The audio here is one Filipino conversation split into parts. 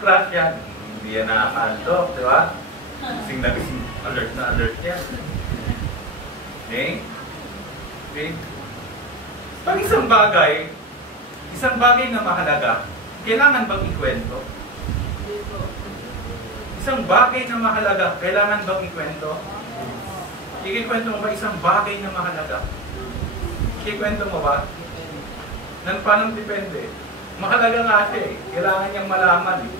crush yan. Hindi yan nakaka-antok, di ba? Kasing nagising, alert na alert yan. Okay? Okay? Pag isang bagay na mahalaga, kailangan bang ikwento? Isang bagay na mahalaga, kailangan bang ikwento? Ikikwento mo ba isang bagay na mahalaga? Ikikwento mo ba? Paano depende? Mahalaga nga siya eh. Kailangan niyang malaman eh.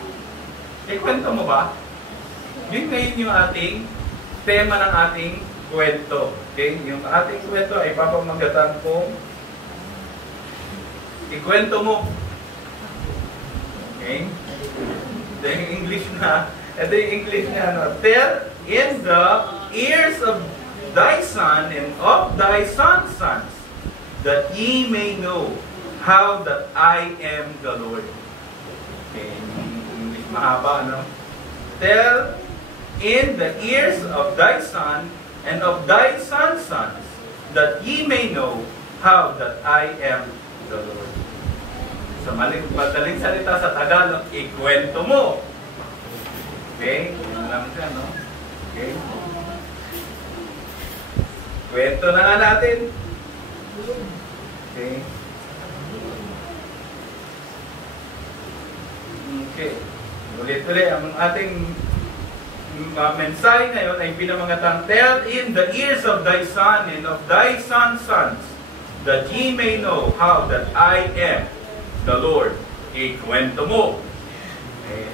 Ikwento mo ba? Yun ngayon yung ating tema ng ating kwento. Okay? Yung ating kwento ay papamagatan kung ikwento mo. Okay? Ito yung English na. Ito yung English na. No? Tell in the ears of thy son and of thy son's sons, that ye may know how that I am the Lord. Okay, English mahaba, no? Tell in the ears of thy son and of thy son's sons, that ye may know how that I am the Lord. Sa madaling salita sa Tagalog, ikwento mo. Okay? Alam siya, no? Okay? Kwento na nga natin. Okay. Okay. Ulit-ulit, ang ating mensahe ngayon ay pinamangatang, tell in the ears of thy son and of thy son's sons, that ye may know how that I am the Lord. Ikwento mo. Okay.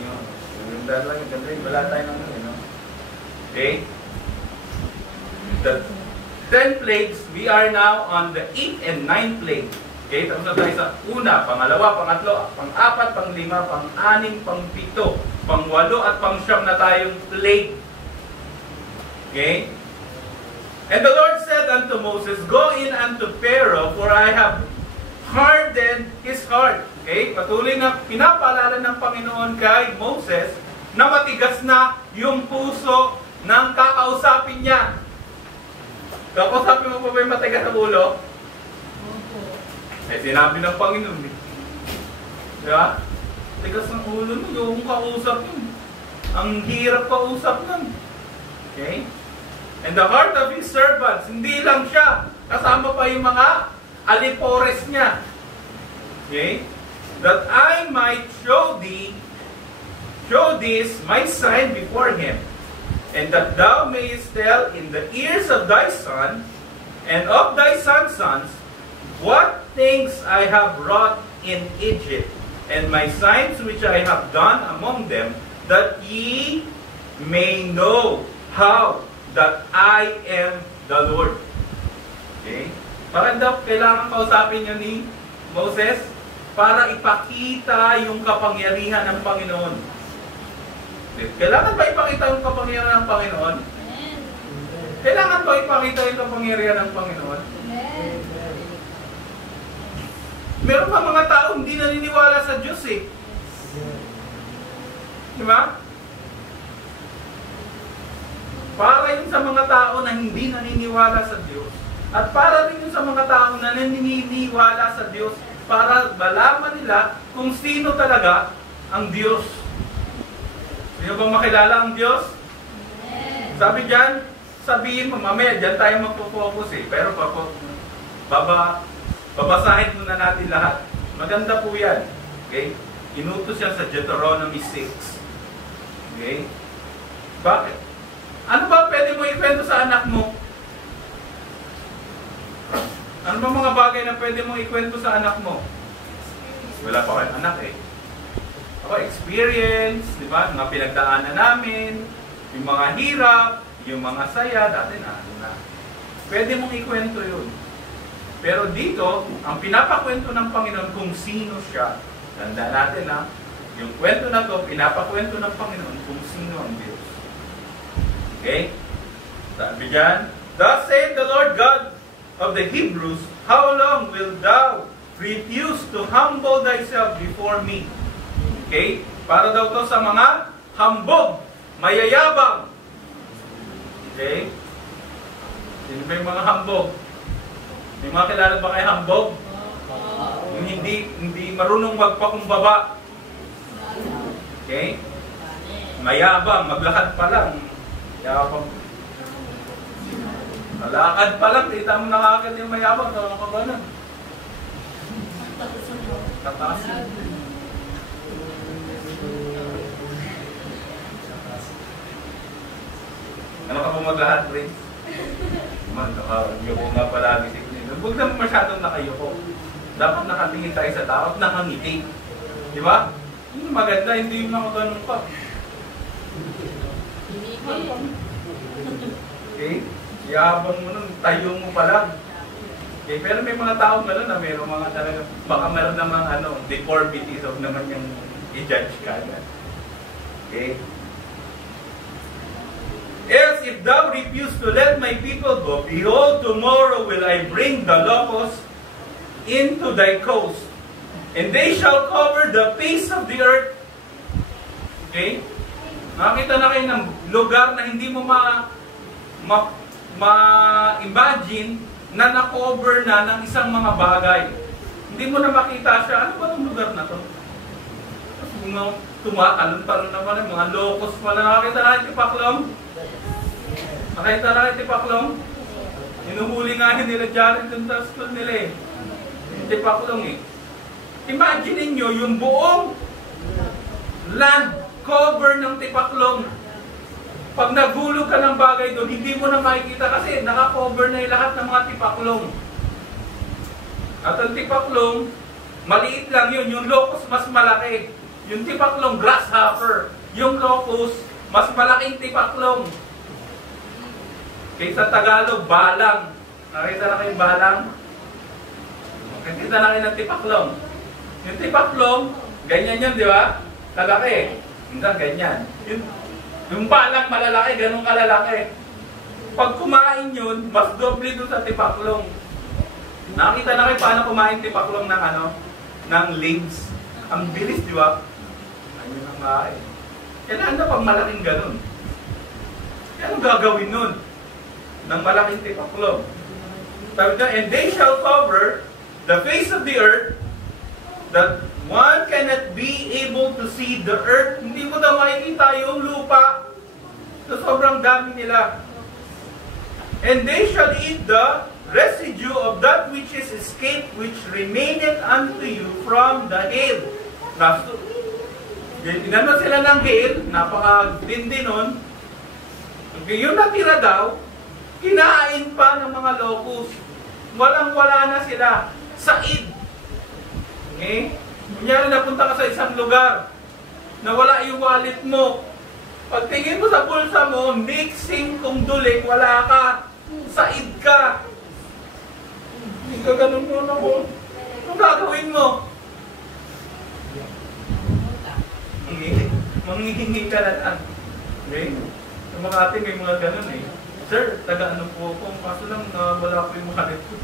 Yung dalawa, yung ganda, wala tayo ng okay. The 10 plagues, we are now on the 8th and 9th plague. Okay, tapos na tayo sa una, pangalawa, pangatlo, pang-apat, pang-lima, pang-anim, pang-pito, pang-walo, at pang-siyam na tayong plague. Okay? And the Lord said unto Moses, go in unto Pharaoh, for I have hardened his heart. Okay? Patuloy na pinapaalala ng Panginoon kay Moses na matigas na yung puso ng kakausapin niya. Kakausapin mo pa ba yung matigas na ulo? Eh, sinabi ng Panginoon. Diba? Tigas ng ulo mo, yung kausap yun. Ang hirap kausap nun. Okay? And the heart of his servants, hindi lang siya. Kasama pa yung mga alipores niya. Okay? That I might show this my sign before him, and that thou mayest tell in the ears of thy son and of thy son's sons what things I have wrought in Egypt, and my signs which I have done among them, that ye may know how that I am the Lord. Okay? Bakit daw kailangan kausapin niyo ni Moses? Para ipakita yung kapangyarihan ng Panginoon. Kailangan ba ipakita yung kapangyarihan ng Panginoon? Kailangan ba ipakita yung kapangyarihan ng Panginoon? Meron pa mga tao hindi naniniwala sa Diyos eh. Diba? Para yun sa mga tao na hindi naniniwala sa Diyos. At para rin yun sa mga tao na naniniwala sa Diyos, para malaman nila kung sino talaga ang Diyos. Sino bang makilala ang Diyos? Sabi dyan, sabihin mo, mamaya dyan tayo magpo-focus eh. Pero babasahin muna natin lahat. Maganda po yan. Okay? Inutos yan sa Deuteronomy 6. Okay? Bakit? Ano ba pwede mo ikwento sa anak mo? Ano ba mga bagay na pwede mong ikwento sa anak mo? Wala pa kayong anak eh. Ako, experience, di ba? Mga pinagdaanan namin, yung mga hirap, yung mga saya, dati na. Pwede mong ikwento yun. Pero dito, ang pinapakwento ng Panginoon kung sino siya. Tanda natin na, yung kwento na to, pinapakwento ng Panginoon kung sino ang Diyos. Okay? Sabi dyan, thus saith the Lord God of the Hebrews, how long wilt thou refuse to humble thyself before me? Okay? Para daw to sa mga hambog, mayayabang. Okay? Sino ba yung mga hambog? May mga kilala ba kayo hambog? Yung hindi marunong magpakumbaba. Okay? Mayabang, maglakad pa lang. Yabang. Malakad pa lang, kita mo nakakit yung mayabang, tawag ka ba na? Tataas. Ano ka po maglakad, Prince? Man, nakayoko nga palagi tignan. Huwag naman masyadong nakayoko. Dapat nakatingin tayo sa tao at nakangiti. Di ba? Yung maganda, hindi yung nakaganon pa. Okay? Yabang mo nun, tayo mo pa lang. Okay? Pero may mga tao gano'n na mayroong mga talaga, baka meron namang deformities of naman yung i-judge ka. Okay? Else, if thou refuse to let my people go, behold, tomorrow will I bring the locusts into thy coast, and they shall cover the face of the earth. Okay? Nakita na kayo ng lugar na hindi mo ma-imagine na na-cover na ng isang mga bagay. Hindi mo na makita siya. Ano ba itong lugar na to? Tumatalon-talon naman yung mga locust pala. Nakakita na yung tipaklong? Nakita na yung tipaklong? Inuhuli nga nila Jared dun sa school nila eh. Yung tipaklong eh. Imagine niyo yung buong land cover ng tipaklong. Pag naghulog ka ng bagay doon, hindi mo na makikita kasi naka-cover na yung lahat ng mga tipaklong. At ang tipaklong, maliit lang yun. Yung locust mas malaki. Yung tipaklong, grasshopper. Yung locust, mas malaking tipaklong. Kaya sa Tagalog, balang. Nakita na kayong balang? Nakita na kayo ng tipaklong. Yung tipaklong, ganyan yun, di ba? Kalaki. Hindi, ganyan. Yung balang malalaki, ganun kalalaki. Pag kumain yun, mas doble doon sa tipaklong. Nakita na kayo paano kumain tipaklong ng ng leaves. Ang bilis, di ba? Ayun ang kain. Kailangan na pag malaking ganun. Anong gagawin nun? Ng malaking tipaklong. Sabi na, and they shall cover the face of the earth, that one cannot be able to see the earth. Hindi mo daw makikita yung lupa. So, sobrang dami nila. And they shall eat the residue of that which is escaped, which remaineth unto you from the hail. Inano sila ng hail, napakatindi nun. Okay, yung natira daw, kinain pa ng mga locust. Walang-wala na sila. Said. Okay? Kunyari napunta ka sa isang lugar, nawala yung wallet mo. Pagtingin mo sa bulsa mo, mixing kung duling, wala ka. Said ka. Hindi ka ganun mo na mo. Anong gagawin mo? Manghihingi ka na lang. Okay? Sa Makati may mga ganun eh. Sir, taga-ano po ako. Kaso lang wala po yung wallet ko.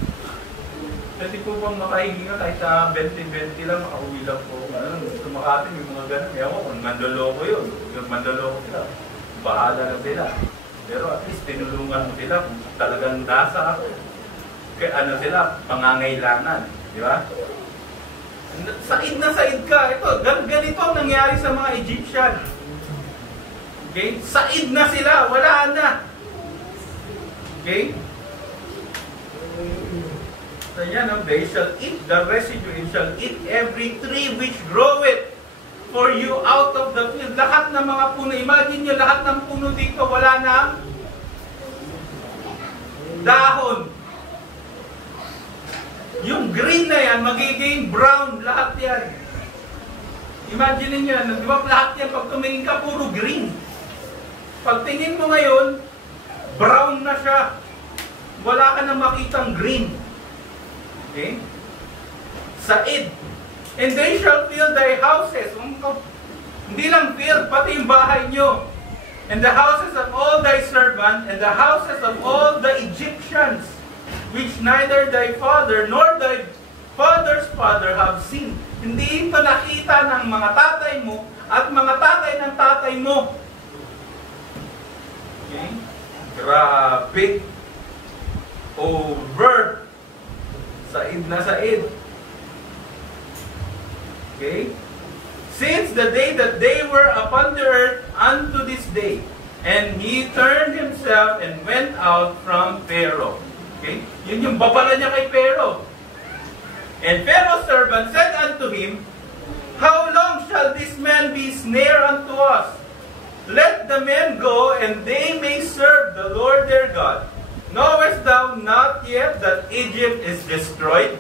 Pwede po bang makahingi nga kahit 20-20 lang, makauwi lang po. Sa Makati may mga ganun. Ewan ko, kung mandoloko yun. Yung mandoloko sila, bahala na sila. Pero at least tinulungan mo sila kung talagang nasa sila, pangangailangan. Di ba? Said na said ka. Ito, ganito ang nangyari sa mga Egyptian. Okay? Said na sila, wala na. Okay? So yan, they shall eat the residue, and shall eat every tree which groweth for you out of the field. Lahat ng mga puno, imagine nyo, lahat ng puno dito, wala na dahon. Yung green na yan, magiging brown, lahat yan. Imagine nyo yan, di ba lahat yan, pag tumingin ka, puro green. Pag tingin mo ngayon, brown na siya. Wala ka na makitang green. Okay? Said. And they shall fill thy houses. Hindi lang fill, pati yung bahay nyo. And the houses of all thy servants, and the houses of all the Egyptians, which neither thy father nor thy father's father have seen. Hindi ito nakita ng mga tatay mo at mga tatay ng tatay mo. Okay? Grabe. Over. Said na said. Okay? since the day that they were upon the earth unto this day. And he turned himself and went out from Pharaoh. Okay? Yun yung babala niya kay Pharaoh. And Pharaoh's servant said unto him, How long shall this man be snare unto us? Let the men go, and they may serve the Lord their God. Knowest thou not yet that Egypt is destroyed?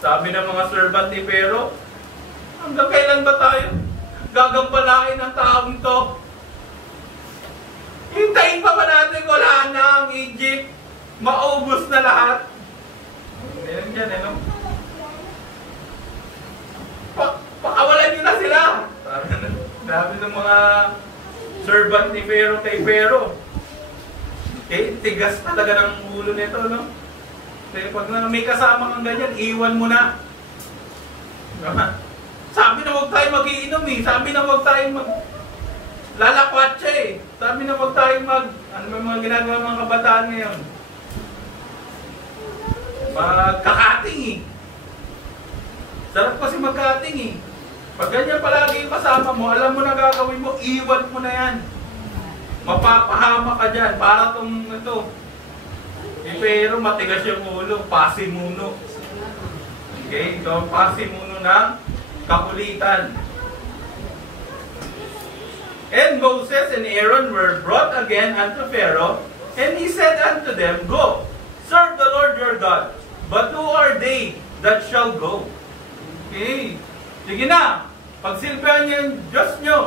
Sabi ng mga servant ni Pharaoh, hanggang kailan ba tayo gagampalain ang taong to? Hintayin pa ba natin wala na ang Egypt? Maubos na lahat? Meron dyan, no? Pakawalan nyo na sila! Sabi ng mga servant ni Pharaoh kay Pharaoh. Okay, tigas talaga ng ulo nito, no? Kaya pag may kasama kang ganyan, iwan mo na. Sabi na huwag tayo mag-iinom eh. Sabi na huwag tayo lalakwatsa eh. Sabi na huwag tayo ano ba mga ginagawa mga kabataan ngayon? Magkakating eh. Sarap kasi magkating eh. Pag ganyan palagi yung kasama mo, alam mo na gagawin mo, iwan mo na yan. Mapapahama ka dyan. Para tong ito. Pero matigas yung ulo, pasimuno. Okay? Ito, pasimuno ng kakulitan. And Moses and Aaron were brought again unto Pharaoh, and he said unto them, Go, serve the Lord your God. But who are they that shall go? Okay. Sige na. Pagsilbihan niyo yung Diyos nyo.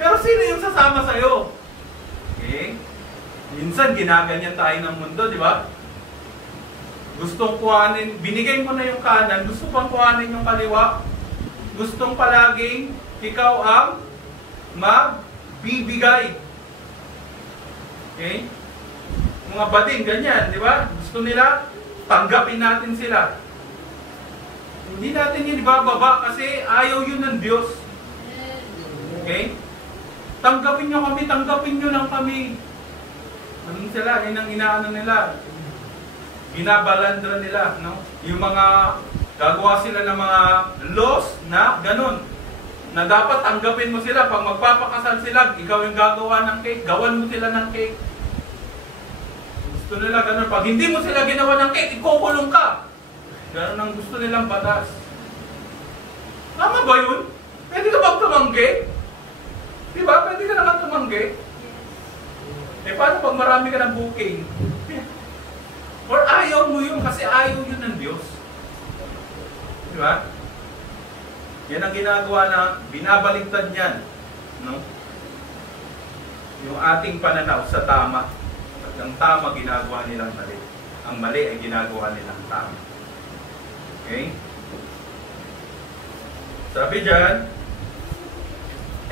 Pero sino yung sasama sa'yo? Okay. Minsan ginaganyan tayo ng mundo, di ba? Gustong kuhanin, binigay mo na yung kanan, gusto pang kuhanin yung kaliwa. Gustong palaging ikaw ang magbibigay. Okay? Mga bading, ganyan, di ba? Gusto nila, tanggapin natin sila. Hindi natin yun ibababa kasi ayaw yun ng Diyos. Okay? Tanggapin nyo kami, tanggapin nyo lang kami. Anong sila? Yun ang inaano nila. Binabalandra nila. No? Yung mga, gagawa sila ng mga laws na ganun. Na dapat tanggapin mo sila. Pag magpapakasal sila, ikaw yung gagawa ng cake. Gawan mo sila ng cake. Gusto nila ganun. Pag hindi mo sila ginawa ng cake, ikukulong ka. Ganun ang gusto nilang batas. Tama ba yun? Pwede ka bang tumanggi? Diba? Pwede ka naman tumanggi. Eh paano pag marami ka ng booking? Or ayaw mo yun kasi ayaw yun ng Diyos. Diba? Yan ang ginagawa na binabaligtad niyan. No? Yung ating pananaw sa tama. At ang tama ginagawa nilang mali. Ang mali ay ginagawa nilang tama. Okay? Sabi dyan,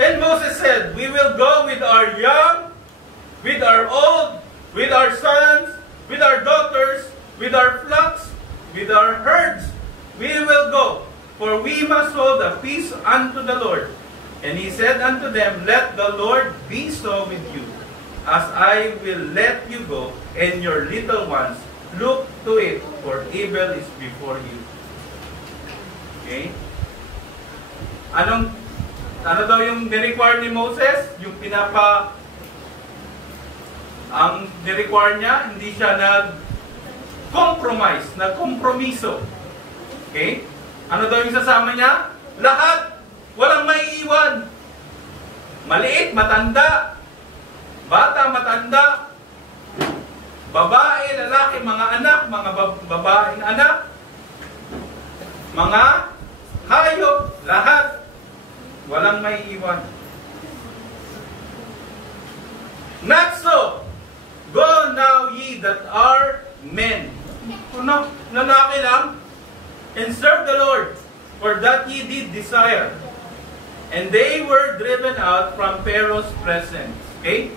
and Moses said, We will go with our young, with our old, with our sons, with our daughters, with our flocks, with our herds. We will go, for we must hold a feast unto the Lord. And he said unto them, Let the Lord be so with you, as I will let you go, and your little ones. Look to it, for evil is before you. Okay? Ano daw yung ni-require ni Moses? Yung ang ni-require niya, hindi siya nag-compromise, nag-kompromiso. Okay? Ano daw yung sasama niya? Lahat. Walang maiiwan. Maliit, matanda. Bata, matanda. Babae, lalaki, mga anak, mga babaeng anak. Mga hayop, lahat. Walang maiiwan. Not so. Go now ye that are men. Ano? Lalaki lang. And serve the Lord, for that ye did desire. And they were driven out from Pharaoh's presence. Okay?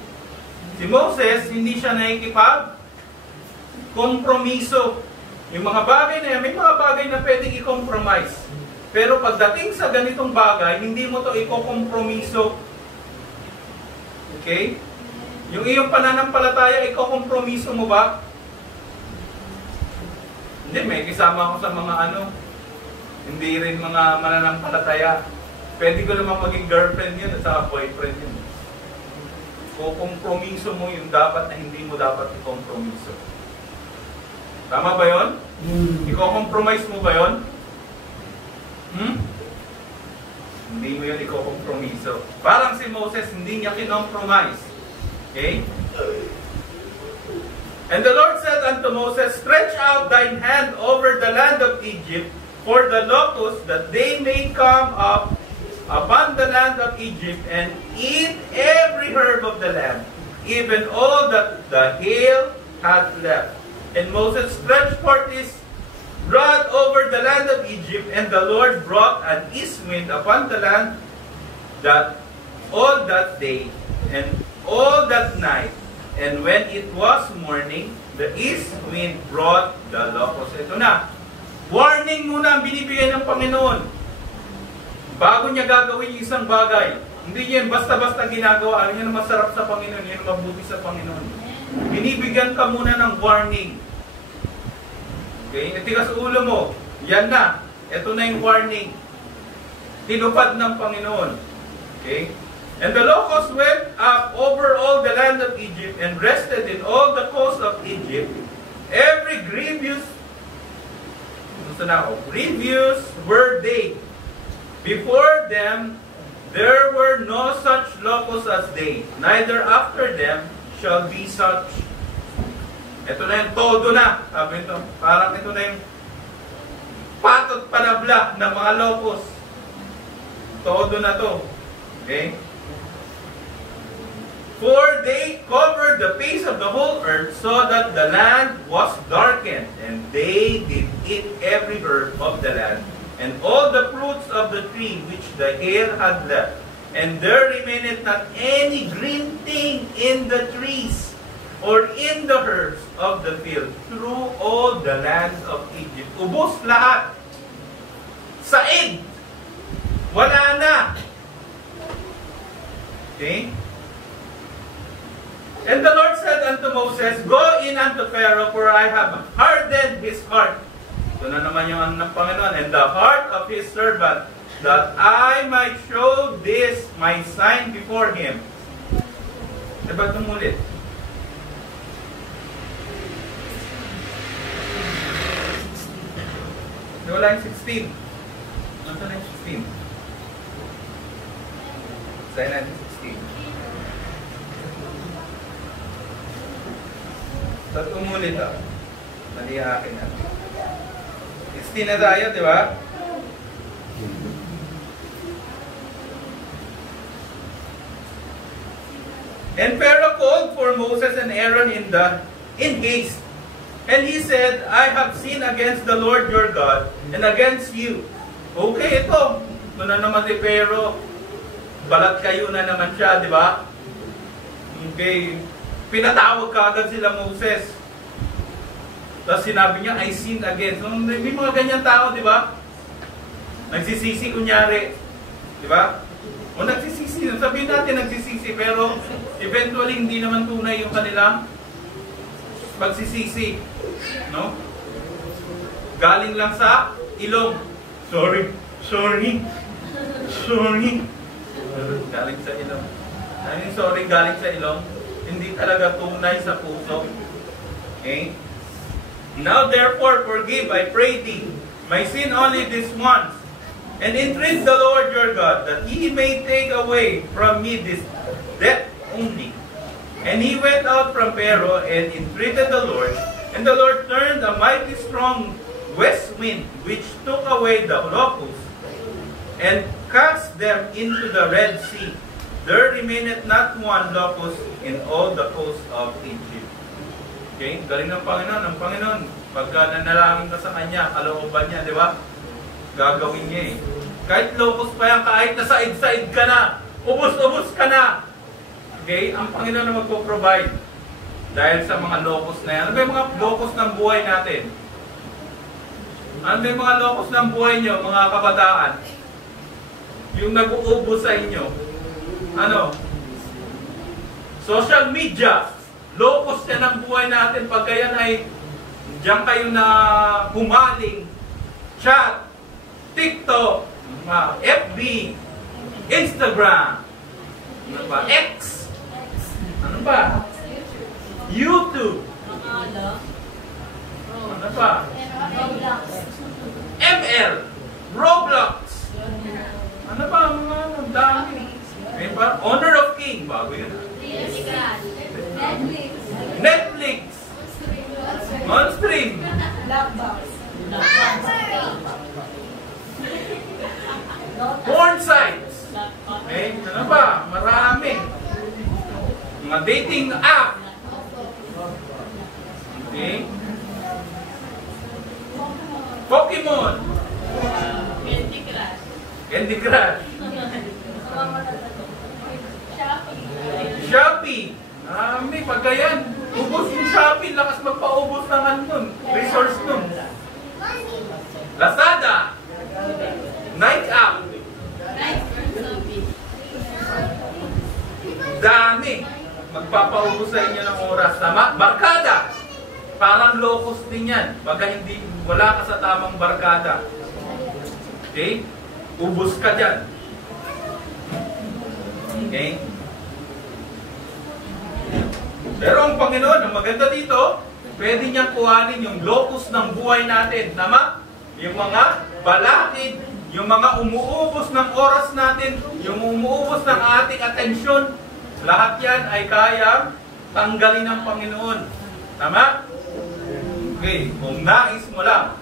Si Moses, hindi siya nakikipag-kompromiso. Yung mga bagay na yan, may mga bagay na pwedeng i-compromise. Pero pagdating sa ganitong bagay, hindi mo to i-kompromiso. Okay? Yung iyong pananampalataya, i-kompromiso mo ba? Hindi, may kisama ako sa mga hindi rin mga mananampalataya. Pwede ko naman maging girlfriend yun at saka boyfriend yun. Kukompromiso mo yung dapat na hindi mo dapat i-compromiso. Tama ba yun? Iko-compromise mo ba yun? Hindi mo yun iko-compromiso. Parang si Moses, hindi niya kinompromise. Okay? And the Lord said unto Moses, stretch out thine hand over the land of Egypt, for the locusts, that they may come up upon the land of Egypt, and eat every herb of the land, even all that the hail hath left. And Moses stretched forth his rod over the land of Egypt, and the Lord brought an east wind upon the land that all that day and all that night. And when it was morning, the east wind brought the locusts. Ito na. Warning muna ang binibigay ng Panginoon. Bago niya gagawin yung isang bagay. Hindi yan basta-basta ginagawa. Yan ang masarap sa Panginoon. Yan ang mabuti sa Panginoon. Binibigyan ka muna ng warning. Okay? Itigas ulo mo. Yan na. Ito na yung warning. Tinupad ng Panginoon. Okay? And the locusts went up over all the land of Egypt and rested in all the coast of Egypt. Every grievous were they. Before them there were no such locusts as they, neither after them shall be such. Ito na yung todo na. Sabi ito, parang ito na yung patot panabla ng mga locusts. Todo na to. Okay? For they covered the face of the whole earth, so that the land was darkened, and they did eat every herb of the land, and all the fruits of the tree which the hail had left. And there remained not any green thing in the trees, or in the herbs of the field, through all the lands of Egypt. Ubos lahat. Saig. Wala na. Okay? And the Lord said unto Moses, go in unto Pharaoh, for I have hardened his heart. Ito na naman yung ano ng Panginoon. And the heart of his servant, that I might show this my sign before him. Diba tumulit? Wala yung 16. Ano na yung 16? Sign natin 16. Tapos umulit ah. Mali akin ah. 16 na tayo, di ba? And Pharaoh called for Moses and Aaron in haste. And he said, I have sinned against the Lord your God and against you. Okay, ito. Ito na naman si Pharaoh. Balat kayo na naman siya, di ba? Okay. Pinatawag ka agad sila Moses. Tapos sinabi niya, I sinned against. So, may mga ganyan tao, di ba? Nagsisisi kunyari. Di ba? O nagsisisi. Sabihin natin nagsisisi, pero eventually hindi naman tunay yung kanilang pagsisisi. No? Galing lang sa ilong. Sorry. Galing sa ilong. Sorry, galing sa ilong. Hindi talaga tunay sa puso. Okay? Now therefore forgive, I pray thee, my sin only this once, and entreat the Lord your God, that he may take away from me this debt only. And he went out from Pharaoh and entreated the Lord, and the Lord turned a mighty strong west wind, which took away the locusts, and cast them into the Red Sea. There remaineth not one locust in all the coast of Egypt. Okay? Galing ng Panginoon. Ang Panginoon, pagka nanalangin ka sa Kanya, kalooban niya, di ba? Gagawin niya eh. Kahit locust pa yan, kahit nasaid-said ka na, ubos-ubos ka na. Okay? Ang Panginoon na magpo-provide. Dahil sa mga locust na yan. Ano ba yung mga locust ng buhay natin? Ano ba yung mga locust ng buhay nyo, mga kabataan? Yung nag-uubos sa inyo. Ano? Social media. Locust yan ang buhay natin. Pagka yan ay diyan kayo na humaling, chat, TikTok, FB, Instagram. Ano ba? X. Ano ba? YouTube. Ano ba? ML. Roblox. Ano ba? Mga ano? Dami. May ba? Honor of King. Bago yun. Netflix. Monstream. Porn sites. Okay, ano ba? Marami. Mga dating app. Okay. Pokemon. Candy Crush. Shopee. Marami. Pagka yan, ubos yung Shopee, lakas magpaubos ng nun. Resource nun. Lazada. Night App. Dami. Magpapaubos sa inyo ng oras. Tama? Barkada. Parang locus din yan. Baga hindi, wala ka sa tamang barkada. Okay? Ubos ka dyan. Okay? Pero ang Panginoon, ang maganda dito, pwede niyang kuhanin yung locus ng buhay natin. Tama? Yung mga balakid, yung mga umuubos ng oras natin, yung umuubos ng ating atensyon, lahat yan ay kayang tanggalin ng Panginoon. Tama? Okay, kung nais mo lang.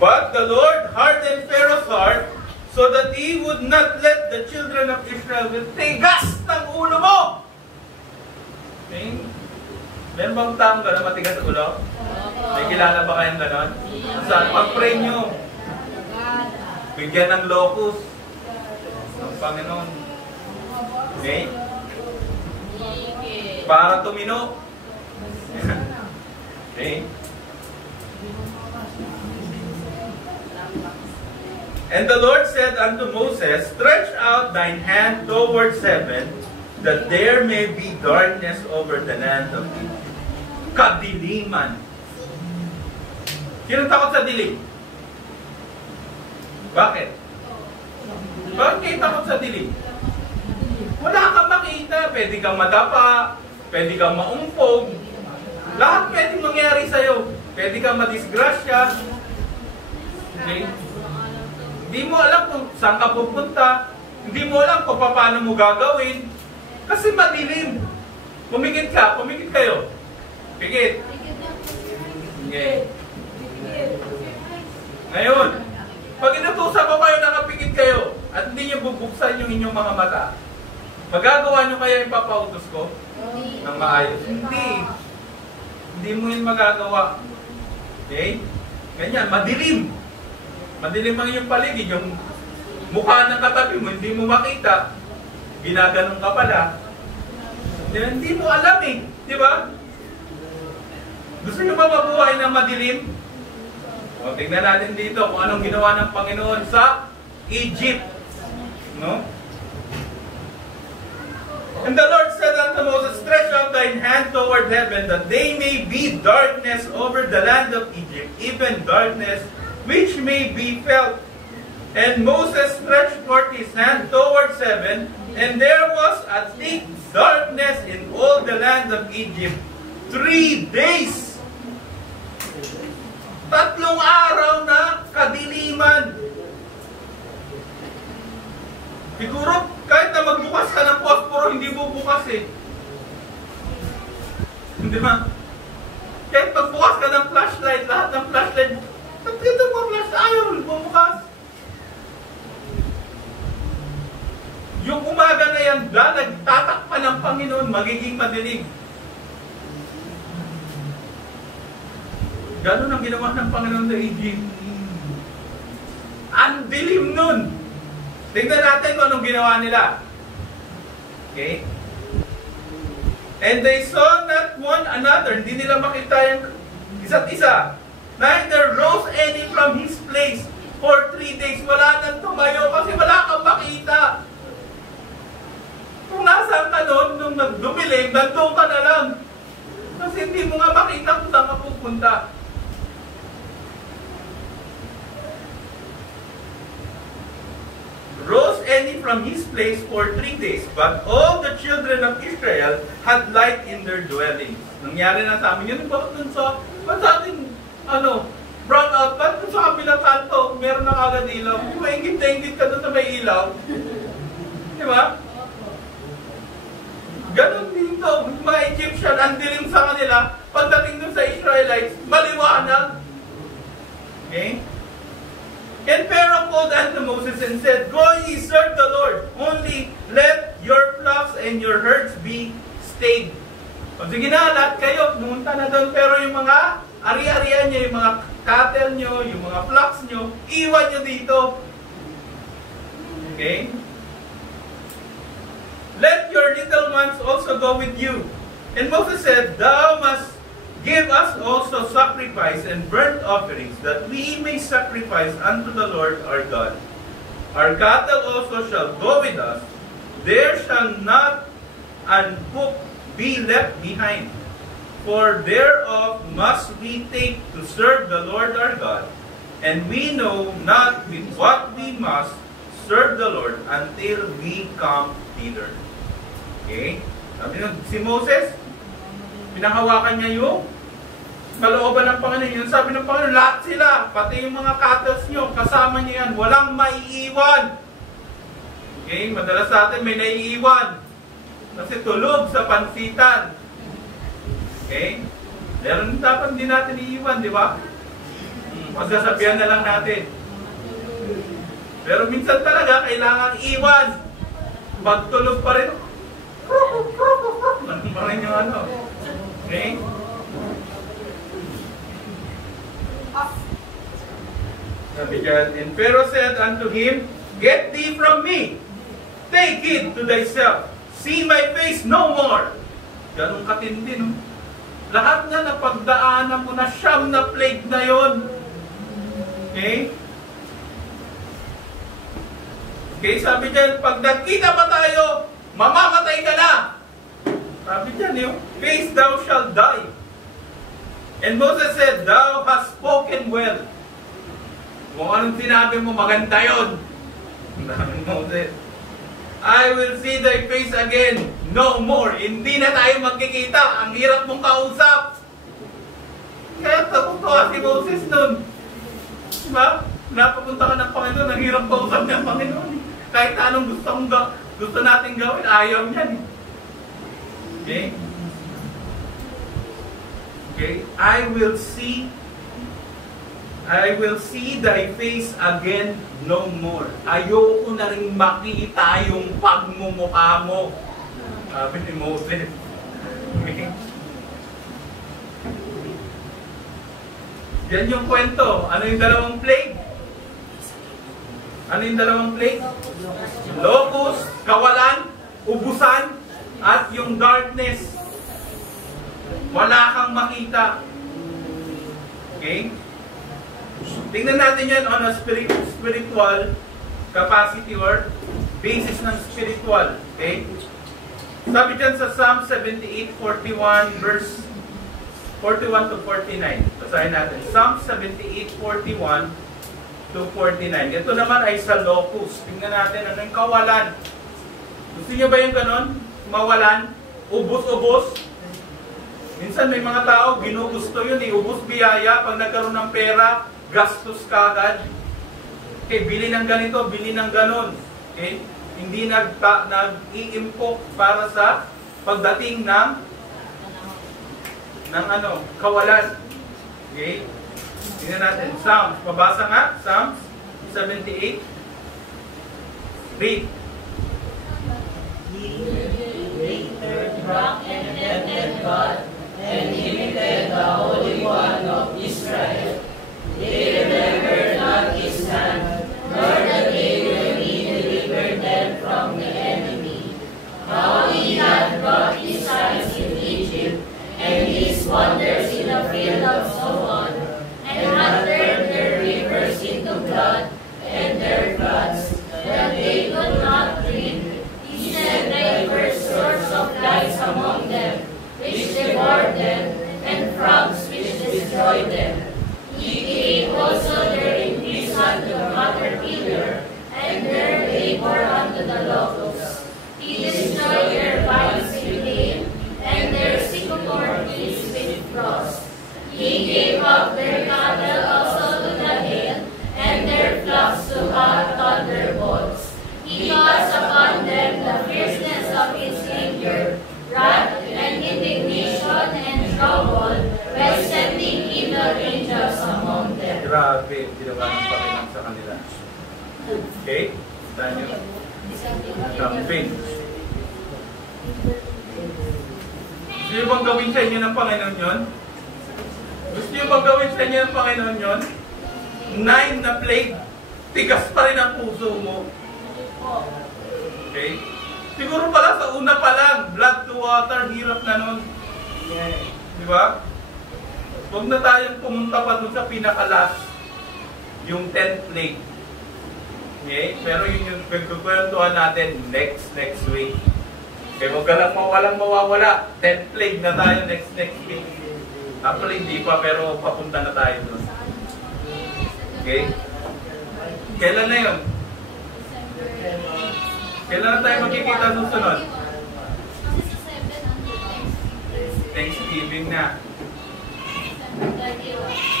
But the Lord hardened Pharaoh's heart so that he would not let the children of Israel will tigas ng ulo mo. Okay? Meron bang taong gano'n matigas sa ulo? May kilala ba kayong gano'n? Saan? Pag-pray nyo. Bigyan ng locus ng Panginoon. Okay? Para tumino. Okay? And the Lord said unto Moses, stretch out thine hand towards heaven, that there may be darkness over the land of Egypt. Kadiliman. Sino takot sa dilim? Bakit? Bakit kayo takot sa dilim? Wala kang makita. Pwede kang madapa. Pwede kang maumpog. Lahat pwede mangyari sa'yo. Pwede kang madisgrasya. Okay? Hindi mo alam kung saan ka pupunta. Hindi mo alam kung paano mo gagawin. Kasi madilim. Pumikit ka. Pumikit kayo. Pikit. Okay. Ngayon, pag inutusan ko kayo, nakapikit kayo, at hindi nyo bubuksan yung inyong mga mata, magagawa nyo kaya yung papautos ko? Ng maayos? Hindi. Hindi mo yun magagawa. Okay? Ganyan, madilim. Madilim ang iyong paligid, yung mukha ng katabi mo, hindi mo makita. Ginaganon ka pala. Hindi mo alam eh. Di ba? Gusto nyo ba mabuhay ng madilim? O, tingnan natin dito kung anong ginawa ng Panginoon sa Egypt. No? And the Lord said unto Moses, stretch out thine hand toward heaven, that they may be darkness over the land of Egypt, even darkness which may be felt. And Moses stretched forth his hand towards heaven, and there was a thick darkness in all the land of Egypt 3 days. 3 araw na kadiliman. Siguro, kahit na magbukas ka ng posporo, hindi mo bukas eh. Hindi ba? Kahit magbukas ka ng flashlight, lahat ng flashlight, nagkita mo flashlight, ayaw, bubukas. Yung umaga na yan, nagtatakpan ng Panginoon, magiging madilim. Ganun ang ginawa ng Panginoon sa Egypt. Ang dilim nun. Tingnan natin kung anong ginawa nila. Okay? And they saw not one another. Hindi nila makita yung isa't isa. Neither rose any from his place for 3 days. Wala nang tumayo kasi wala kang makita. Kung nasaan ka nun, nung nagdumilim, nandun ka na lang. Kasi hindi mo nga makita kung saan ka pupunta. rose any from his place for 3 days, but all the children of Israel had light in their dwellings. Nangyari na sa amin yun, bakit dun sa ating, brown out, ba't dun sa kabilang kanto, meron na kagad ilaw. Maingit na ingit ka dun sa may ilaw. Di ba? Ganon dito, mga Egyptian, ang dilim sa kanila, pagdating dun sa Israelites, maliwanag. Okay? And Pharaoh called unto Moses and said, Go ye serve the Lord, only let your flocks and your herds be stayed. O sige na, lahat kayo, pumunta na doon, pero yung mga ari-arian nyo, yung mga cattle nyo, yung mga flocks nyo, iwan nyo dito. Okay? Let your little ones also go with you. And Moses said, Thou must give us also sacrifice and burnt offerings, that we may sacrifice unto the Lord our God. Our cattle also shall go with us. There shall not an hoof be left behind. For thereof must we take to serve the Lord our God. And we know not with what we must serve the Lord until we come thither. Okay? Sabi nun, si Moses, pinanghawakan niya yung kalooban ng Panginoon. Yun sabi ng Panginoon, lahat sila, pati yung mga cattle nyo, kasama niyo yan, walang maiiwan. Okay? Madalas sa atin may naiiwan. Kasi tulog sa pansitan. Okay? Meron dapat din natin iiwan, di ba? Magsasabihan na lang natin. Pero minsan talaga, kailangan iwan. Pagtulog pa rin, pa rin yung ano. Okay? Sabi dyan, and Pharaoh said unto him, Get thee from me, take it to thyself, see my face no more. Ganun katindi, no? Lahat na napagdaanan mo na siyam na plague na yon. Okay? Okay, sabi dyan, pag nagkita pa tayo, mamamatay ka na. Sabi dyan, yung face thou shalt die. And Moses said, Thou hast spoken well. Kung anong sinabi mo, maganda yun. Moses, I will see thy face again, no more. Hindi na tayo magkikita. Ang hirap mong kausap. Kaya natutuwa si Moses nun. Diba? Napapunta ka ng Panginoon, ang hirap kausap niya ang Panginoon. Kahit anong gusto natin gawin, ayaw niyan. Okay? Okay? I will see thy face again no more. Ayoko na rin makita yung pagmumukha mo. Sabi ni Moses. Yan yung kwento. Ano yung dalawang plague? Ano yung dalawang plague? Locust, kawalan, ubusan, at yung darkness. Wala kang makita. Okay? Tingnan natin yan on a spiritual capacity or basis ng spiritual. Okay? Sabi dyan sa Psalm 78:41 verse 41 to 49. Basahin natin. Psalm 78:41 to 49. Ito naman ay sa locust. Tingnan natin ano yung kawalan. Gusto niyo ba yung ganon? Mawalan? Ubos-ubos? Minsan may mga tao, ginugusto yun eh. Ubos biyaya. Pag nagkaroon ng pera, gastos kagad. Okay, bili ng ganito, bili ng ganon. Okay? Hindi nag-i-impok para sa pagdating ng kawalan. Okay? Tingnan natin. Psalms. Mabasa nga. Psalms 78. Read. He hated rock and tempted God, and imitate the Holy One of Israel. They remembered not his hand, nor the day when he delivered them from the enemy. How he had brought his signs in Egypt, and his wonders in the field of Zoan, and had turned their rivers into blood, and their floods, that they could not drink. He sent diverse sorts of lights among them, which devoured Okay? Saan nyo? Dumping. Gusto nyo bang gawin sa inyo ng Panginoon yun? Gusto nyo bang gawin sa inyo ng Panginoon yun? 9 na plague, tigas pa rin ang puso mo. Okay? Siguro pala sa una pa lang, blood to water, hirap na nun. Di ba? Huwag na tayong pumunta pa dun sa pinakalas, yung 10th plague. Okay? Pero yun yung pagkukwentuhan natin next week. Okay, huwag ka lang walang mawawala. 10th plague na tayo next week. Actually, hindi pa, pero papunta na tayo dun. Okay? Kailan na yun? Kailan na tayo magkikita susunod? Thanksgiving na.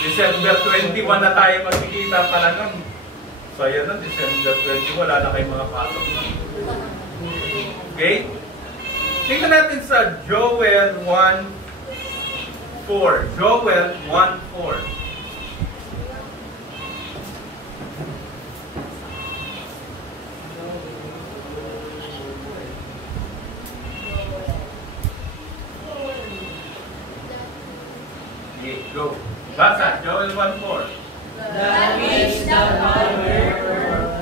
December 21 na tayo magkikita pala nun. So, ayan na, December 20, wala na kayong mga pasok. Okay? Tingnan natin sa Joel 1:4. Joel 1:4. Okay, go. Basa, Joel 1:4. That which the farmer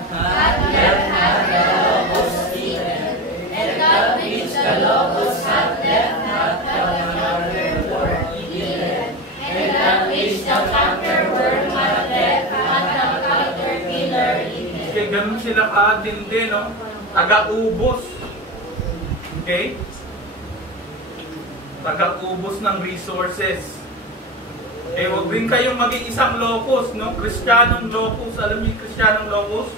hath left hath the locust eaten, and that which the locust hath left hath the cankerworm eaten, and that which the cankerworm hath left hath the caterpillar eaten. Okay, ganun sila katindi, no? Taga-ubos. Okay? Taga-ubos ng resources. Eh, huwag rin kayong maging isang locus, no? Kristiyanong locus. Alam niyo yung Kristiyanong locus?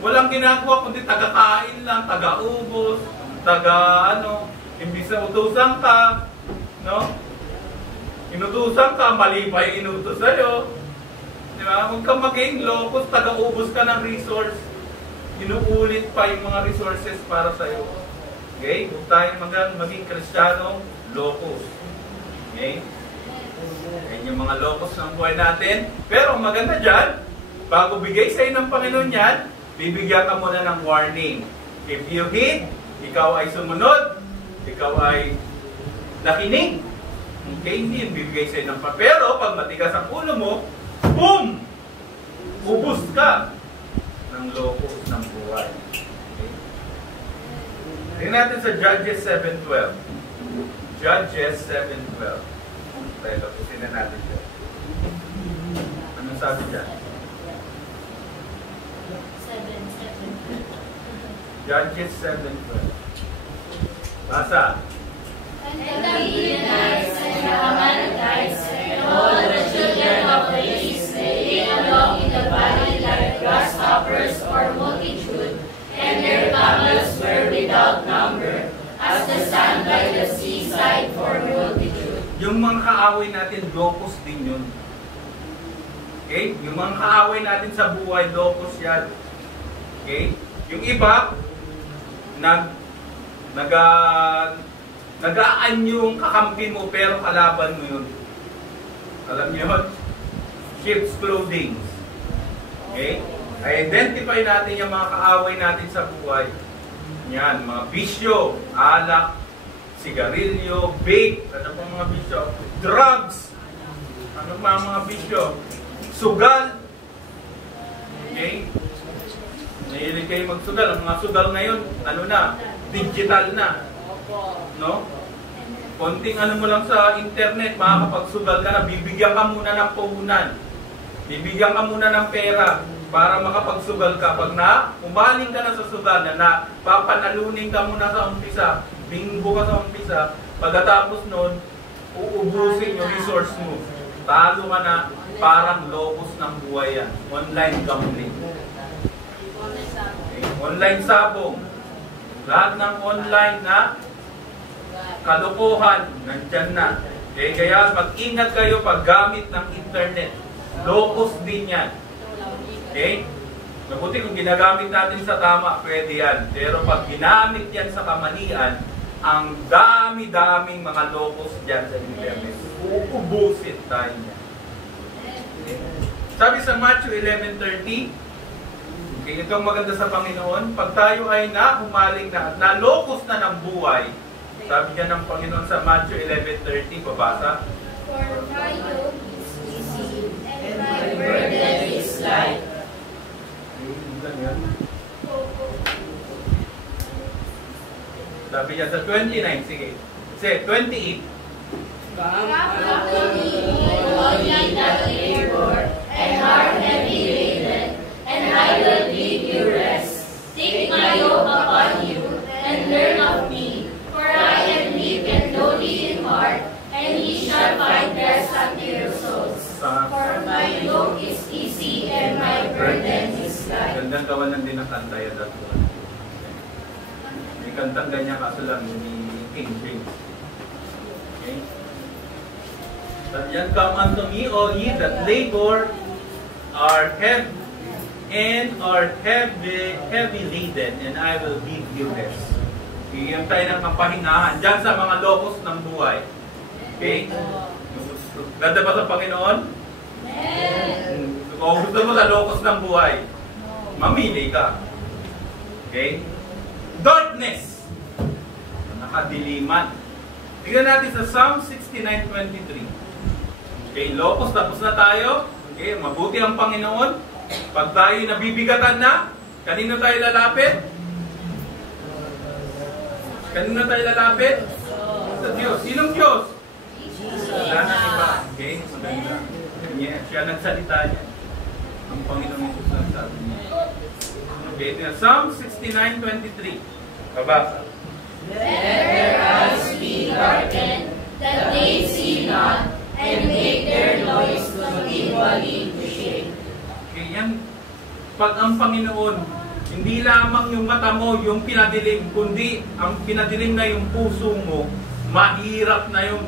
Walang ginagawa, kundi taga-kain lang, taga-ubos, imbis na utusan ka, no? Inutusan ka, mali pa yung inutos sa'yo. Di ba? Huwag kang maging locus, taga-ubos ka ng resource. Inuulit pa yung mga resources para sa'yo. Okay? Huwag tayong maging Kristiyanong locus. Okay? Yan yung mga locus ng buhay natin. Pero maganda dyan, bago bigay sa'yo ng Panginoon yan, bibigyan ka muna ng warning. If you heed, ikaw ay sumunod, ikaw ay nakinig. Okay, hindi yun bibigay sa'yo ng Panginoon. Pero pag matigas ang ulo mo, boom! Ubus ka ng locus ng buhay. Okay? Tingnan natin sa Judges 7:12. Judges 7:12. Tayo tapusin na natin dyan. Anong sabi dyan? 7:7. Judges 7:12. Basa. And the Midianites and the Amalekites and all the children of the east laying along in the valley like grasshoppers or multitude, and their camels were without number, as the sand by the seaside for multitude. Yung mga kaaway natin, locus din yun. Okay? Yung mga kaaway natin sa buhay, locus yan. Okay? Yung iba, nagaan yung kakampi mo pero kalaban mo yun. Alam niyo yun? Sheep's clothing. Okay? Identify natin yung mga kaaway natin sa buhay. Yan, mga bisyo, alak, sigarilyo, vape, ano pang mga bisyo? Drugs, ano pa mga bisyo? Sugal. Okay? Nahilig kayo magsugal. Ang mga sugal ngayon, ano na? Digital na. No? Konting ano mo lang sa internet, makakapagsugal ka na, bibigyan ka muna ng puhunan. Bibigyan ka muna ng pera para makapagsugal ka. Pag umaling ka na sa sugal na papanalunin ka muna sa umpisa, binggo ka sa umpisa, pagkatapos nun, uubusin yung resource mo. Talo ka na, parang locus ng buhay yan. Online gambling. Okay. Online sabong. Lahat ng online na kalokohan, nandyan na. Okay. Kaya mag-ingat kayo paggamit ng internet. Locus din yan. Okay? Mabuti kung ginagamit natin sa tama, pwede yan. Pero pag ginamit yan sa kamalian, ang dami-daming mga locus dyan sa internet. Uubusin tayo niya. Okay? Sabi sa Matthew 11:30, Okay, ito ang maganda sa Panginoon. Pag tayo ay nahumaling na at nalokos na ng buhay, sabi niya ng Panginoon sa Matthew 11:30, babasa. For my yoke is easy, and my burden is light. Sabi niya sa 29, sige. Say, 28. Come unto me, all ye that labor and are heavy laden, and I will give you rest. Take my yoke upon you, and learn of me, for I am meek and lowly in heart, and ye shall find rest unto your souls. For my yoke is easy, and my burden is light. Gandang gawanan din ng kanta yan. May kantang ganyan kaso lang ni King James. Okay? But yan, come unto me, all ye that labor are heavy and are heavy laden, and I will give you rest. Bigyan tayo ng kapahingahan dyan sa mga lokos ng buhay. Okay? Ganda ba sa Panginoon? Kung gusto mo sa lokos ng buhay, mamili ka. Okay? Darkness. Nakadiliman. Tignan natin sa Psalm 69:23. Okay, lokos, tapos na tayo. Okay, mabuti ang Panginoon. Pag tayo nabibigatan na, kanino tayo lalapit? Kanino tayo lalapit? Sa Diyos. Sinong Diyos? Wala na iba. Okay, maganda. Siya nagsalita niya. Ang Panginoon Yesus nagsabi niya. Okay, Psalm 69:23. Babasa. Let their eyes be darkened, that they see not, and make their noise continually to shake. Okay, yan. Pag ang Panginoon, hindi lamang yung mata mo, yung pinadilim, kundi ang pinadilim na yung puso mo, mahirap na yun.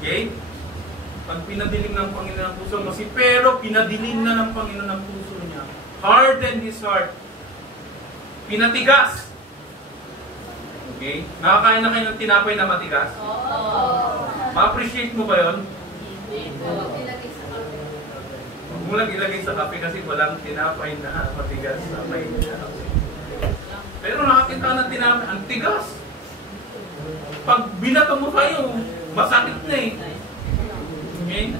Okay? Pag pinadilim ng Panginoon ang puso mo, pero pinadilim na ng Panginoon ang puso niya. Harden his heart. Pinatigas. Okay? Nakakain na kayo ng tinapay na matigas? Oo. Ma-appreciate mo ba yun? Hindi po. Huwag mo lang ilagay sa kape kasi walang tinapay na matigas sa may kape. Pero nakakita ng tinapay, ang tigas. Pag binato mo kayo, masakit na eh. Okay?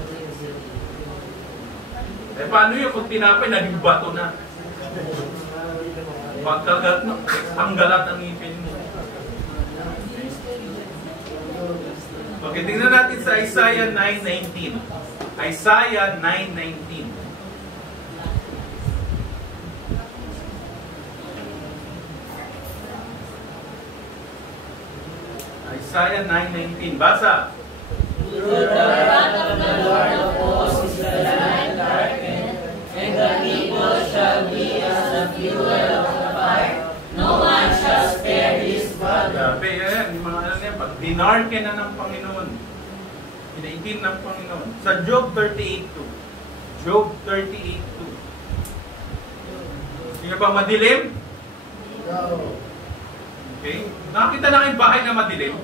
Eh paano yun kung tinapay, naging bato na? Pagkagat mo, ang galat ng ngipin mo. Okay, tingnan natin sa Isaiah 9:19. Isaiah 9:19. Isaiah 9:19. Basa. The wrath of the Lord of hosts is the land darkened, and the people shall be as the fuel of the fire. No one shall spare his brother. Grabe yan, yung mga ano yan, pag dinarken na ng Panginoon, pinaitin ng Panginoon. Sa Job 38:2. Job 38:2. Sino ba madilim? Okay. Nakakita na kayong bahay na madilim?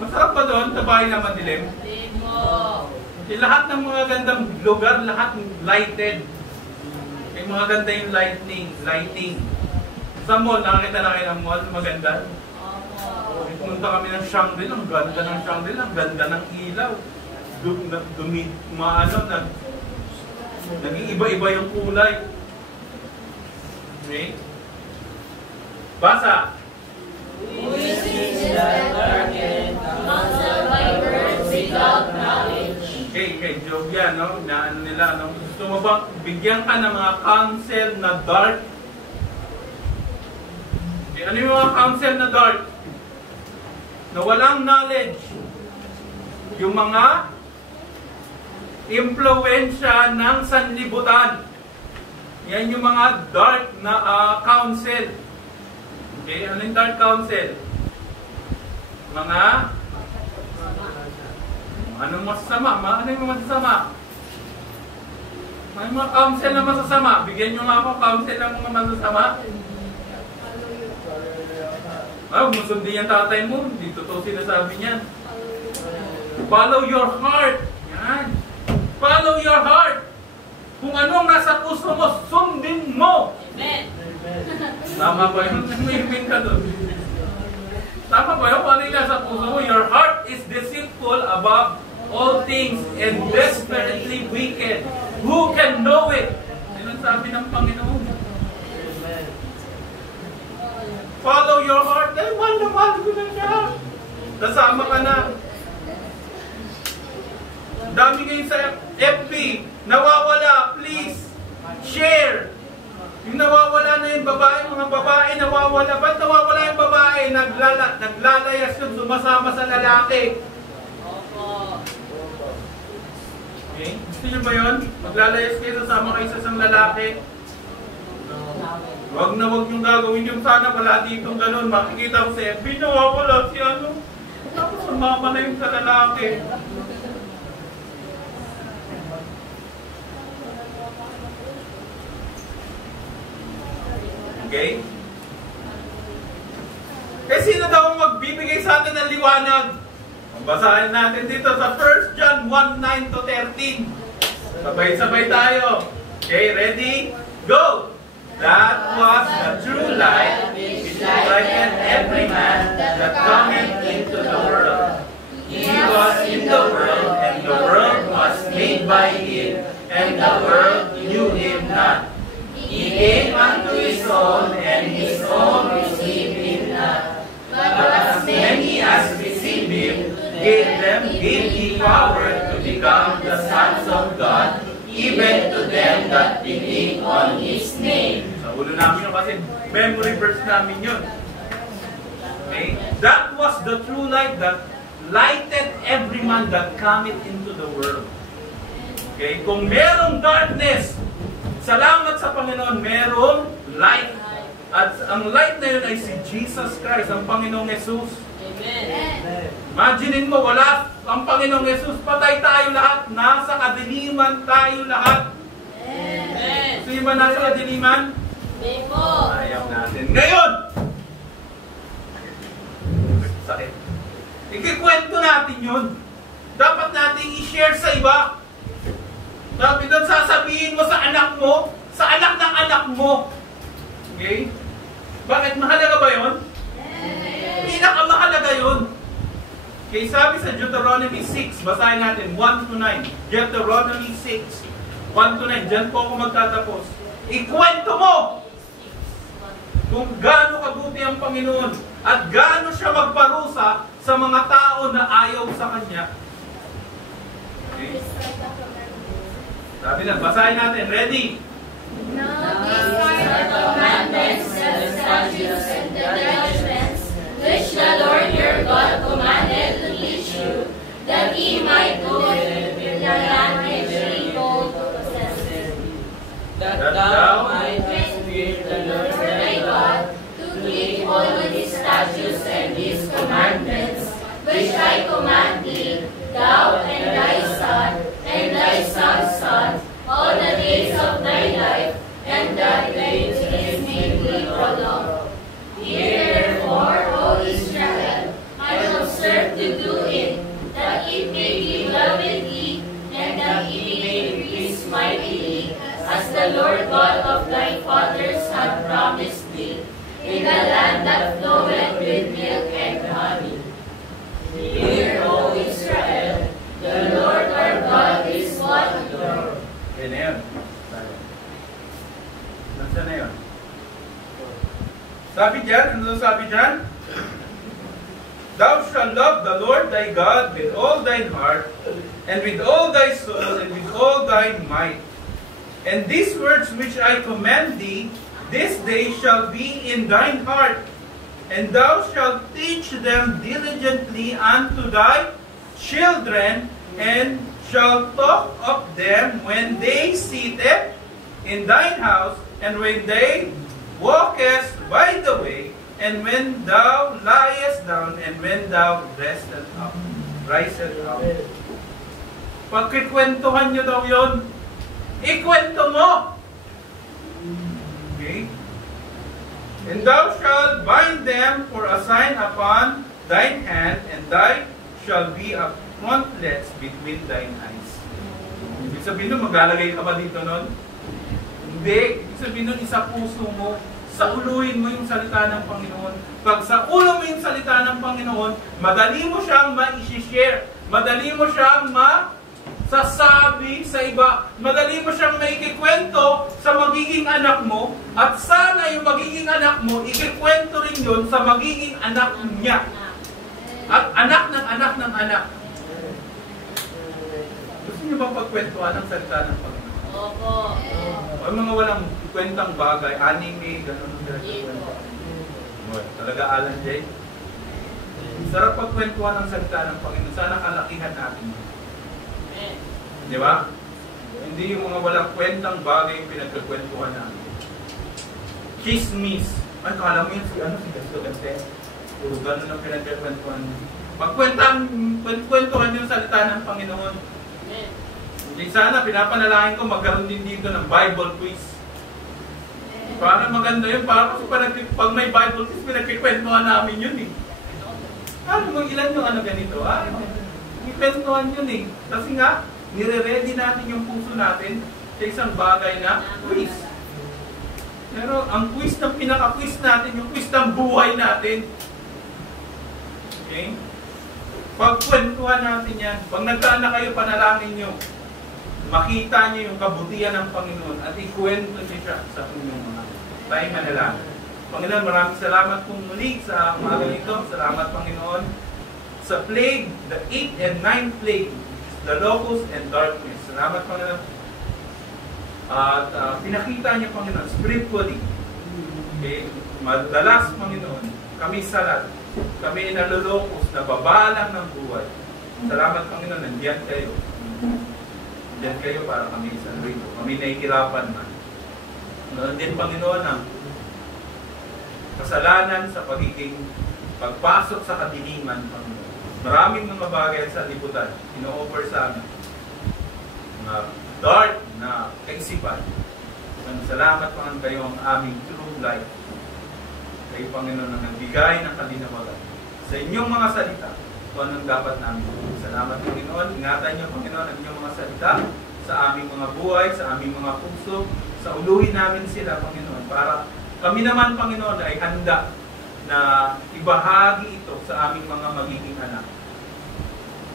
Masarap ba doon sa bahay na madilim? Okay, lahat ng mga gandang lugar, lahat lighted. May mga ganda yung lighting. Sa mall, nakakita na kayo ng mall, maganda. Pumunta kami ng Shangri-La, ang ganda ng Shangri-La, ang ganda ng ilaw. Naging iba-iba yung kulay. Okay? Basa! Who is this that darkened, counsel by words without knowledge? Kay Job yan, no? Na ano nila, no? Gusto mo bang bigyan ka ng mga counsel na dark? Okay, ano yung mga counsel na dark? Na walang knowledge. Yung mga impluensya ng sanlibutan. Yan yung mga dark na counsel. Okay, ano yung dark counsel? Mga anong masasama? Ano yung masasama? Ano yung mga counsel na masasama? Bigyan nyo nga ako counsel ng mga masasama. Huwag mo sundin yung tatay mo. Hindi totoo sinasabi niyan. Follow your heart. Yan. Follow your heart. Kung anong nasa puso mo, sundin mo. Amen. Tama ba yun? May ka doon. Tama ba yun? Kung ano yung nasa puso mo, your heart is deceitful above all things and desperately wicked. Who can know it? Yun ang sabi ng Panginoon. Follow your heart. Ay, mahal ko na siya. Nasama ka na. Dami ngayon sa FB. Nawawala. Please. Share. Yung nawawala na yung babae, mga babae nawawala. Ba't nawawala yung babae? Naglalayas yun, sumasama sa lalaki. Okay? Gusto nyo ba yun? Maglalayas kayo, sasama kayo sa isang lalaki. Wag na wag yung gagawin yung sana wala ditong ganun. Makikita ko sa FB, nawawala si ano. Tapos sumama na yung sa lalaki. Okay? Eh sino daw ang magbibigay sa atin ng liwanag? Basahin natin dito sa 1 John 1:9 to 13. Sabay-sabay tayo. Okay, ready? Go! That was the true light, which lightened every man that cometh into the world. He was in the world, and the world was made by him, and the world knew him not. He came unto his own, and his own received him not. But as many as received him, gave he power to become the sons of God, even to them that believe on his name. Sa ulo namin yun kasi memory verse namin yun. Okay? That was the true light that lighted every man that cometh into the world. Okay? Kung merong darkness, salamat sa Panginoon, merong light. At ang light na yun ay si Jesus Christ, ang Panginoong Jesus. Amen. Imaginin mo, wala ang Panginoong Jesus, patay tayo lahat, nasa kadiliman tayo lahat. Amen. Sino ba nasa kadiliman? Amen po. Ayaw natin. Ngayon! Sakit. Ikikwento natin yun. Dapat natin i-share sa iba. Sabi doon, sasabihin mo sa anak mo, sa anak ng anak mo. Okay? Bakit? Mahalaga ba yun? Pinakamahalaga yun. Okay, sabi sa Deuteronomy 6, basahin natin, 1 to 9. Deuteronomy 6, 1 to 9. Diyan po ako magtatapos. Ikwento mo kung gaano kabuti ang Panginoon at gaano siya magparusa sa mga tao na ayaw sa Kanya. Okay? Sabi lang, basahin natin. Ready? Now these are the commandments, the statutes, and the judgments, which the Lord your God commanded to teach you, that ye might do it in the land which ye go to possess it. That thou mightest fear the Lord thy God, To keep all his statutes and his commandments, which I command thee, thou and thy son, and thy son's son, all the days of thy life, and that thy days may be prolonged. Hear therefore, O Israel, I will observe to do it, that it may be well with thee, and that it may increase mightily, as the Lord God of thy fathers hath promised thee, in the land that floweth with milk and honey. Hear, O Israel, the Lord our God is one Lord. Okay na yun. Nasaan na yun? Sabi dyan, ano sabi dyan? Thou shalt love the Lord thy God with all thine heart, and with all thy soul, and with all thy might. And these words which I command thee, this day shall be in thine heart, and thou shalt teach them diligently unto thy children, and shalt talk of them when they sitteth in thine house, and when they walkest by the way, and when thou liest down, and when thou risest up. Pagkikwentuhan nyo daw yun. Ikwento mo! Okay? And thou shalt bind them for a sign upon thine hand, and thine shall be a frontlets between thine eyes. Ibig Ibig sabihin nun, maglalagay ka ba dito nun? Hindi. Ibig sabihin nun, isa puso mo. Sauluhin mo yung salita ng Panginoon. Pag sa ulo mo yung salita ng Panginoon, madali mo siyang ma-share. Madali mo siyang sasabi sa iba. Madali mo siyang maikikwento sa magiging anak mo. At sana yung magiging anak mo, ikikwento rin yun sa magiging anak niya. At anak ng anak ng anak. Gusto niyo bang pagkwentuhan ang salita ng Panginoon? Opo. O mga walang kwentang bagay, anime, gano'n. Talaga Alan J. Sarap pagkwentuhan ang salita ng Panginoon. Sana kalakihan natin. Di ba? Hindi yung mga walang kwentang bagay yung pinagkakwentuhan natin. Chismis. Ay, kala mo yun si Gasto Gante. Puro gano'n ang pinagkakwentuhan. Pagkwentuhan yung salita ng Panginoon. Hindi sana, pinapanalangin ko magkaroon din dito ng Bible quiz. Para maganda yun. Para pag may Bible quiz, pinagkikwentuhan namin yun eh. Ano mo, ilan yung ganito? Ikwentuhan yun eh. Kasi nga, nire-ready natin yung puso natin sa isang bagay na quiz. Pero ang quiz ng pinaka-quiz natin, yung quiz ng buhay natin. Okay? Pagkwentuhan natin yan. Pag nagdaan na kayo, panalangin nyo. Makita niyo yung kabutihan ng Panginoon at ikwento niyo siya sa inyong mga tayong manalangin. Panginoon, maraming salamat kong muli sa umaga nito. Salamat, Panginoon, sa plague, the 8th and 9th plague, the locust and darkness. Salamat, Panginoon. At pinakita niyo, Panginoon, spiritually. Okay? Madalas, Panginoon, kami salat, kami nalulokos, nababalang ng buhay. Salamat, Panginoon, nandiyan kayo. Diyan kayo para kami isang rito. Kami nahihirapan man. Noon din, Panginoon, ang kasalanan sa pagiging pagpasok sa kadiliman, Panginoon. Maraming mga bagay sa liputan, ino-offer sa amin. Mga dark na kaisipan. Salamat, Panginoon, kayo ang aming true life. Kayo, Panginoon, ang nagbigay ng kalinawagan. Sa inyong mga salita, kung anong dapat namin. Salamat, Panginoon. Ingatan niyo, Panginoon, ang inyong mga salita sa aming mga buhay, sa aming mga puso, sa uluhin namin sila, Panginoon, para kami naman, Panginoon, ay handa na ibahagi ito sa aming mga magiging anak.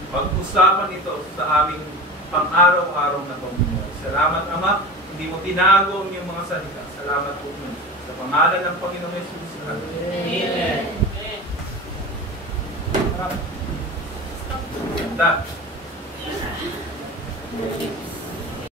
Pag-usapan ito sa aming pang-araw-araw na pamumuhay. Salamat, Ama. Hindi mo tinago ang iyong mga salita. Salamat po mo. Sa pangalan ng Panginoon Jesus. Amen. Ganda.